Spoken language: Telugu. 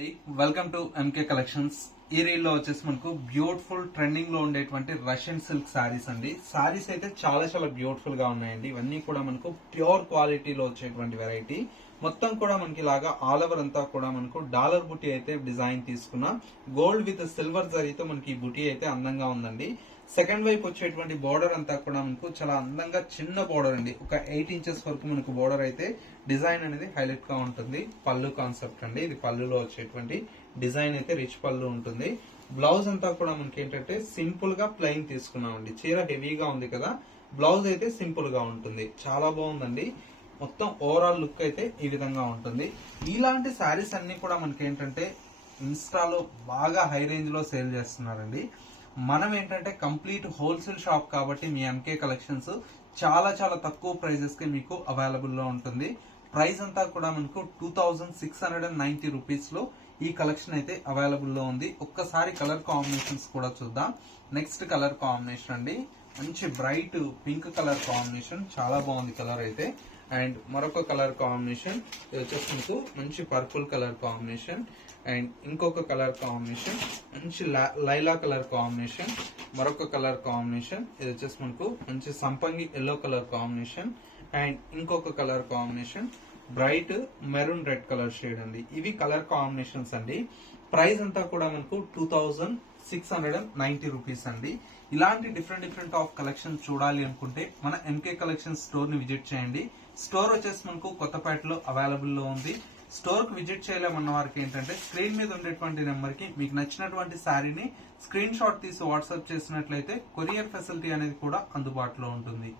అండి వెల్కమ్ టు ఎంకే కలెక్షన్స్. ఈ రీల్ లో వచ్చేసి మనకు బ్యూటిఫుల్ ట్రెండింగ్ లో ఉండేటువంటి రష్యన్ సిల్క్ సారీస్ అండి. సారీస్ అయితే చాలా చాలా బ్యూటిఫుల్ గా ఉన్నాయండి. ఇవన్నీ కూడా మనకు ప్యూర్ క్వాలిటీలో వచ్చేటువంటి వెరైటీ. మొత్తం కూడా మనకి ఇలాగా ఆల్ ఓవర్ అంతా కూడా మనకు డాలర్ బుటీ అయితే డిజైన్ తీసుకున్న గోల్డ్ విత్ సిల్వర్ జరీతో మనకి ఈ బుటీ అయితే అందంగా ఉందండి. సెకండ్ వైపు వచ్చేటువంటి బోర్డర్ అంతా కూడా మనకు చాలా అందంగా చిన్న బోర్డర్ అండి. ఒక 8 ఇంచెస్ వరకు మనకు బోర్డర్ అయితే డిజైన్ అనేది హైలైట్ గా ఉంటుంది. పళ్ళు కాన్సెప్ట్ అండి. ఇది పళ్ళులో వచ్చేటువంటి డిజైన్ అయితే రిచ్ పళ్ళు ఉంటుంది. బ్లౌజ్ అంతా కూడా మనకి ఏంటంటే సింపుల్ గా ప్లెయిన్ తీసుకున్నామండి. చీర హెవీగా ఉంది కదా, బ్లౌజ్ అయితే సింపుల్ గా ఉంటుంది. చాలా బాగుందండి. మొత్తం ఓవరాల్ లుక్ అయితే ఈ విధంగా ఉంటుంది. ఇలాంటి శారీస్ అన్ని కూడా మనకి ఏంటంటే ఇన్స్టాలో బాగా హై రేంజ్ లో సేల్ చేస్తున్నారండి. మనం ఏంటంటే కంప్లీట్ హోల్సేల్ షాప్ కాబట్టి మీ ఎంకే కలెక్షన్స్ చాలా చాలా తక్కువ ప్రైజెస్ కి మీకు అవైలబుల్ లో ఉంటుంది. ప్రైస్ అంతా కూడా మనకు 2690 రూపీస్ లో ఈ కలెక్షన్ అయితే అవైలబుల్ లో ఉంది. ఒక్కసారి కలర్ కాంబినేషన్స్ కూడా చూద్దాం. నెక్స్ట్ కలర్ కాంబినేషన్ అండి, మంచి బ్రైట్ పింక్ కలర్ కాంబినేషన్, చాలా బాగుంది కలర్ అయితే. అండ్ మరొక కలర్ కాంబినేషన్ ఇది వచ్చేసి మనకు మంచి పర్పుల్ కలర్ కాంబినేషన్. అండ్ ఇంకొక కలర్ కాంబినేషన్ మంచి లైలా కలర్ కాంబినేషన్. మరొక కలర్ కాంబినేషన్ ఇది వచ్చేసి మనకు మంచి సంపంగి ఎల్లో కలర్ కాంబినేషన్. అండ్ ఇంకొక colour combination bright maroon red colour shade అండి. ఇవి కలర్ కాంబినేషన్స్ అండి. ప్రైస్ అంతా కూడా మనకు 2690 రూపీస్ అండి. ఇలాంటి డిఫరెంట్ ఆఫ్ కలెక్షన్ చూడాలి అనుకుంటే మన ఎంకే కలెక్షన్ స్టోర్ ని విజిట్ చేయండి. స్టోర్ వచ్చేసి మనకు కొత్తపేటలో అవైలబుల్ లో ఉంది. స్టోర్ కు విజిట్ చేయలేమన్న వారికి ఏంటంటే స్క్రీన్ మీద ఉండేటువంటి నెంబర్ కి మీకు నచ్చినటువంటి శారీని స్క్రీన్ షాట్ తీసి వాట్సాప్ చేసినట్లయితే కొరియర్ ఫెసిలిటీ అనేది కూడా అందుబాటులో ఉంటుంది.